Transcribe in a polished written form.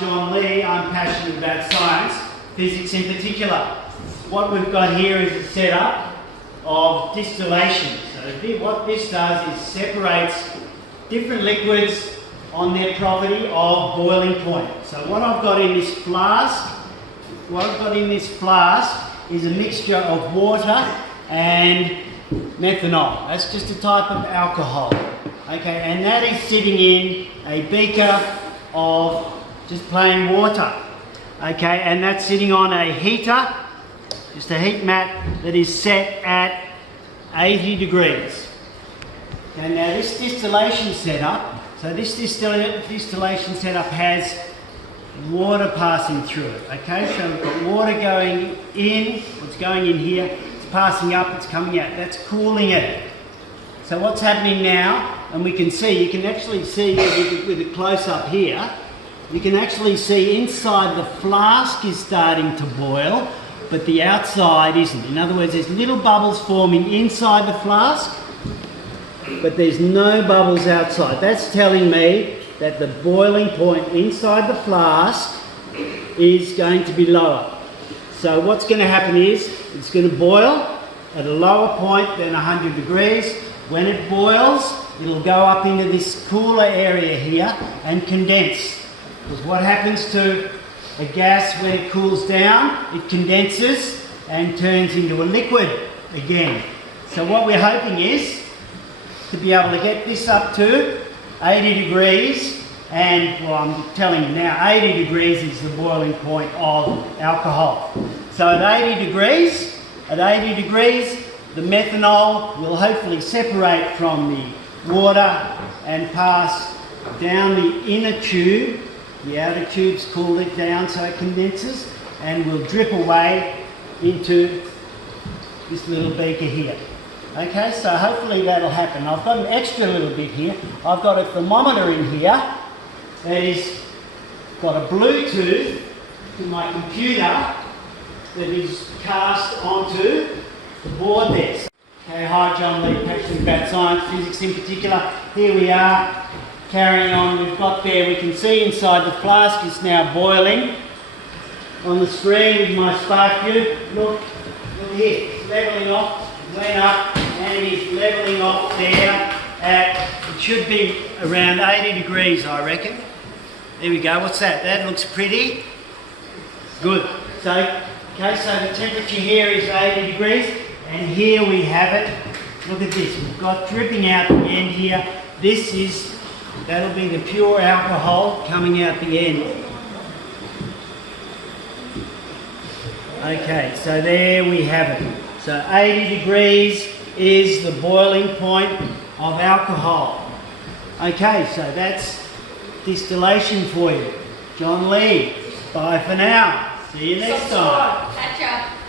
John Lee. I'm passionate about science, physics in particular. What we've got here is a setup of distillation. So what this does is separates different liquids on their property of boiling point. So what I've got in this flask, is a mixture of water and methanol. That's just a type of alcohol. Okay, and that is sitting in a beaker of just plain water. Okay, and that's sitting on a heater, just a heat mat that is set at 80 degrees. And now this distillation setup, so this distillation setup has water passing through it. Okay, so we've got water going in, it's going in here, it's passing up, it's coming out, that's cooling it. So what's happening now, and we can see, you can actually see with a close-up here, you can actually see inside the flask is starting to boil, but the outside isn't. In other words, there's little bubbles forming inside the flask, but there's no bubbles outside. That's telling me that the boiling point inside the flask is going to be lower. So what's going to happen is, it's going to boil at a lower point than 100 degrees. When it boils, it'll go up into this cooler area here and condense. Because what happens to a gas when it cools down, it condenses and turns into a liquid again. So what we're hoping is to be able to get this up to 80 degrees, and well, I'm telling you now, 80 degrees is the boiling point of alcohol. So at 80 degrees, the methanol will hopefully separate from the water and pass down the inner tube. The outer tube's cooled it down so it condenses and will drip away into this little beaker here. Okay, so hopefully that'll happen. I've got an extra little bit here. I've got a thermometer in here that is got a Bluetooth to my computer that is cast onto the board there. Okay, hi, John Lee, passionate about science, physics in particular. Here we are, carrying on. We've got there, we can see inside the flask is now boiling. On the screen with my spark tube, look here, it's levelling off, it went up, and it is levelling off there at, it should be around 80 degrees, I reckon. There we go, what's that? That looks pretty good. So, okay, so the temperature here is 80 degrees, and here we have it. Look at this, we've got dripping out the end here. This is, that'll be the pure alcohol coming out the end. Okay, so there we have it. So 80 degrees is the boiling point of alcohol. Okay, so that's distillation for you. John Lee, bye for now. See you next time. Catch up.